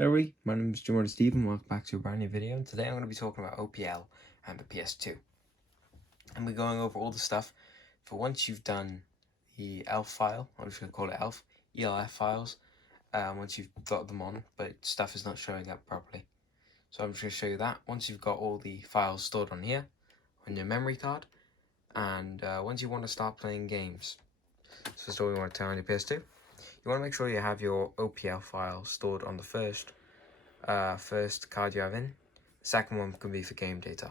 Hey everybody, my name is Stephen. Welcome back to a brand new video. And today I'm going to be talking about OPL and the ps2. And we're going over all the stuff for once you've done the ELF file. I'm just going to call it ELF files. Once you've got them on, but stuff is not showing up properly. So I'm just going to show you that once you've got all the files stored on here, on your memory card, and once you want to start playing games. So that's all you want to turn on your ps2. You want to make sure you have your OPL file stored on the first card you have in. The second one can be for game data.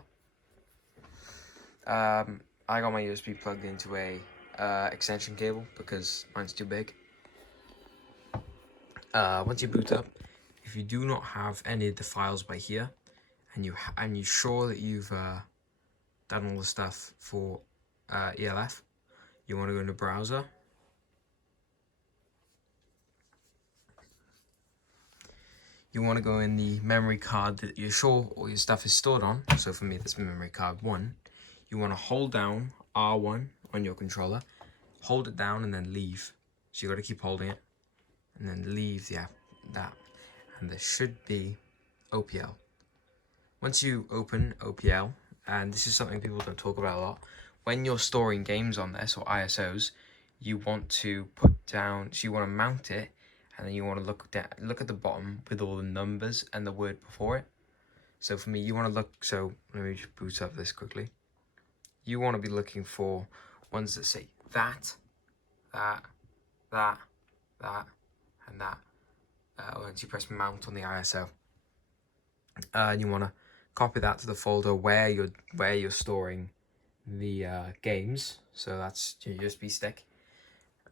I got my USB plugged into a extension cable because mine's too big. Once you boot up, if you do not have any of the files by here, and you're sure that you've done all the stuff for ELF, you want to go into browser. You want to go in the memory card that you're sure all your stuff is stored on. So for me, that's memory card 1. You want to hold down R1 on your controller, hold it down and then leave. So you got to keep holding it and then leave that. And there should be OPL. Once you open OPL, and this is something people don't talk about a lot, when you're storing games on this or ISOs, you want to put down, so you want to mount it, and then you want to look at the bottom with all the numbers and the word before it. So for me, you want to look, so let me just boot up this quickly. You want to be looking for ones that say that, and that. Once you press mount on the ISO, and you want to copy that to the folder where you're storing the games. So that's your USB stick,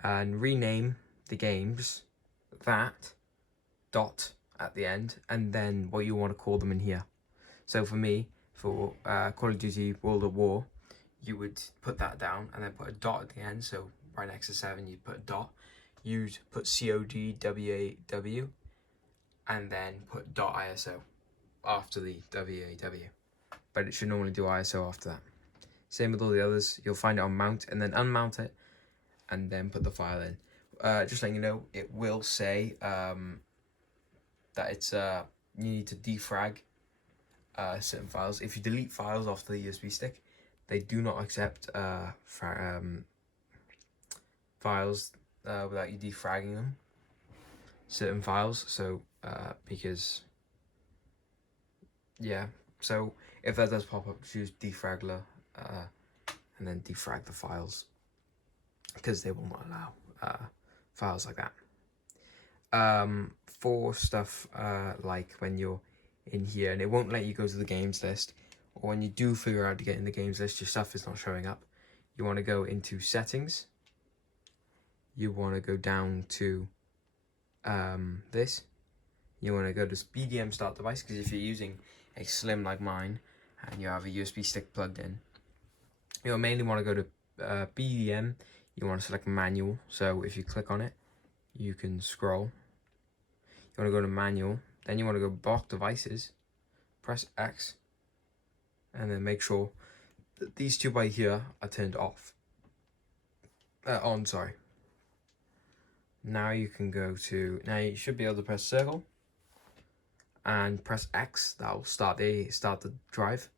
and rename the games that dot at the end, and then what you want to call them in here. So for me, for Call of Duty World at War, you would put that down and then put a dot at the end. So right next to 7, you put a dot. You'd put CODWAW and then put .ISO after the WAW. But it should normally do ISO after that. Same with all the others. You'll find it on mount and then unmount it and then put the file in. Just letting you know, it will say that it's you need to defrag certain files. If you delete files off the USB stick, they do not accept files without you defragging them. Certain files, so because yeah, so if that does pop up, choose defragler and then defrag the files, because they will not allow files like that. For stuff like when you're in here and it won't let you go to the games list, or when you do figure out to get in the games list, your stuff is not showing up, you want to go into settings. You want to go down to this. You want to go to BDM start device, because if you're using a slim like mine and you have a USB stick plugged in, you'll mainly want to go to BDM. You want to select manual. So if you click on it, you can scroll. You want to go to manual, then you want to go block devices, press X, and then make sure that these two by here are turned off. On, sorry. Now you can go to, now you should be able to press circle and press X. That will start the drive,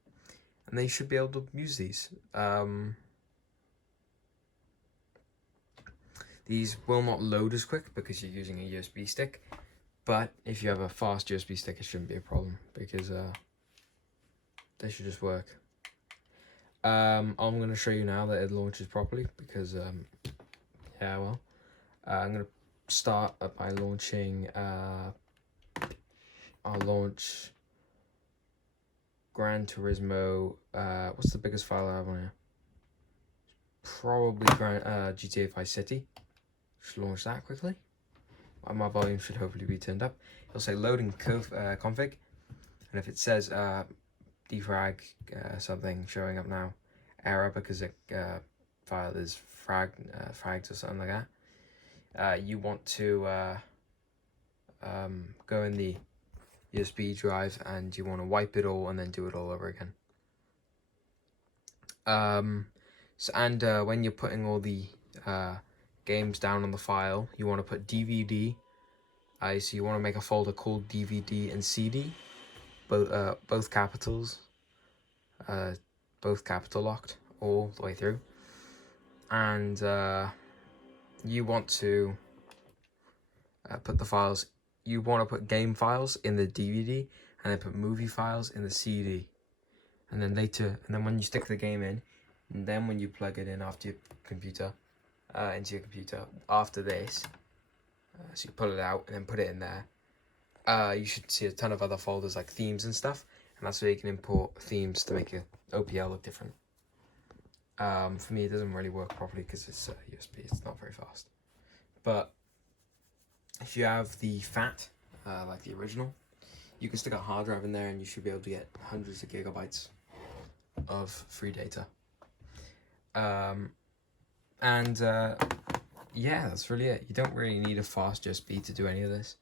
and then you should be able to use these. These will not load as quick because you're using a USB stick, but if you have a fast USB stick, it shouldn't be a problem, because they should just work. I'm going to show you now that it launches properly, because yeah, well, I'm going to start by launching I'll launch Gran Turismo. What's the biggest file I have on here? Probably GTA 5 City. Just launch that quickly. My volume should hopefully be turned up. It'll say loading config, and if it says defrag something showing up now, error because the file is fragged or something like that, you want to go in the USB drive and you want to wipe it all and then do it all over again. When you're putting all the games down on the file, you want to put DVD So you want to make a folder called DVD and CD, both capitals, both capital locked all the way through, and you want to put the files. You want to put game files in the DVD, and then put movie files in the CD, and then when you stick the game in, and then when you plug it in after your computer, into your computer after this, so you pull it out and then put it in there. You should see a ton of other folders like themes and stuff, and that's where you can import themes to make your OPL look different. For me, it doesn't really work properly because it's USB. It's not very fast. But if you have the FAT, like the original, you can stick a hard drive in there, and you should be able to get hundreds of gigabytes of free data. Yeah, that's really it. You don't really need a fast USB to do any of this.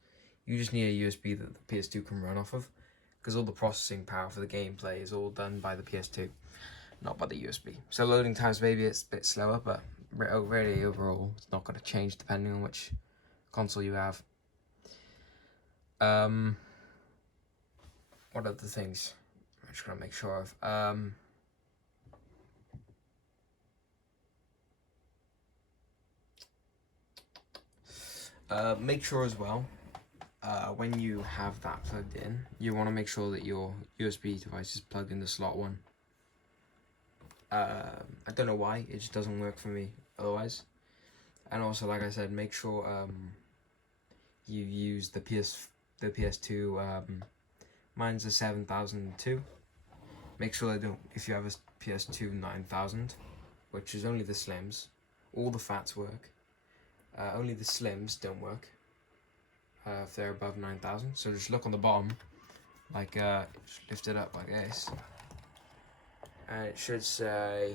You just need a USB that the PS2 can run off of, because all the processing power for the gameplay is all done by the PS2, not by the USB. So loading times, maybe it's a bit slower, but really overall, it's not going to change depending on which console you have. What other things? I'm just going to make sure of. Make sure as well, when you have that plugged in, you want to make sure that your USB device is plugged in the slot 1. I don't know why, it just doesn't work for me otherwise. And also, like I said, make sure you use the PS2. Mine's a 7002. Make sure they don't. If you have a PS2 9000, which is only the slims, all the fats work. Only the slims don't work if they're above 9000. So just look on the bottom, like just lift it up like this, and it should say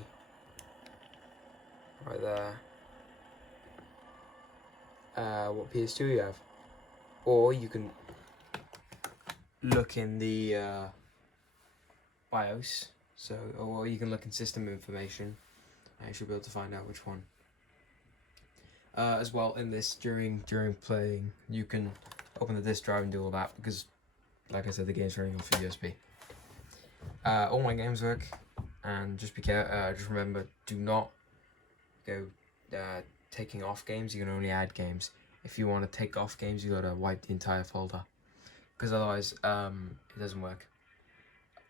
right there what PS2 you have, or you can look in the BIOS. So, or you can look in system information, and you should be able to find out which one. As well, in this, during playing, you can open the disk drive and do all that, because like I said, the game's running off of USB. All my games work, and just be careful. Just remember, do not go taking off games. You can only add games. If you want to take off games, you gotta wipe the entire folder, because otherwise it doesn't work.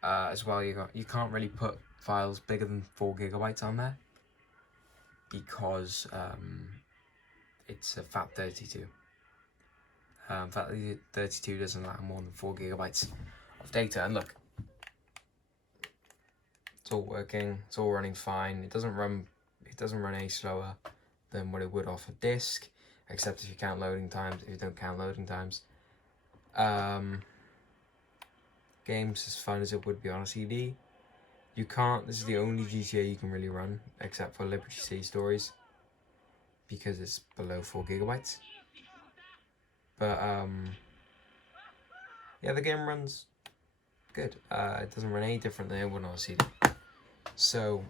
As well, you can't really put files bigger than 4 gigabytes on there, because it's a FAT32. FAT32 doesn't allow more than 4 gigabytes of data. And look, it's all working. It's all running fine. It doesn't run any slower than what it would off a disk, except if you count loading times. If you don't count loading times, games as fun as it would be on a CD. You can't. This is the only GTA you can really run, except for Liberty City Stories, because it's below 4 gigabytes. But yeah, the game runs good. It doesn't run any different than it would on a CD. So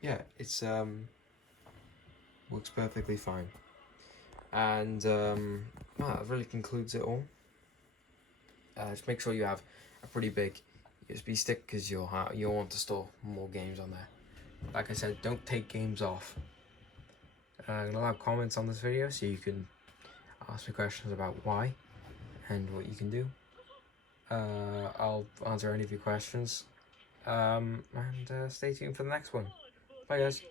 yeah, it's works perfectly fine. And that really concludes it all. Just make sure you have a pretty big USB stick, because you'll want to store more games on there. Like I said, don't take games off. I'm gonna have comments on this video, so you can ask me questions about why and what you can do. I'll answer any of your questions. And stay tuned for the next one. Bye guys.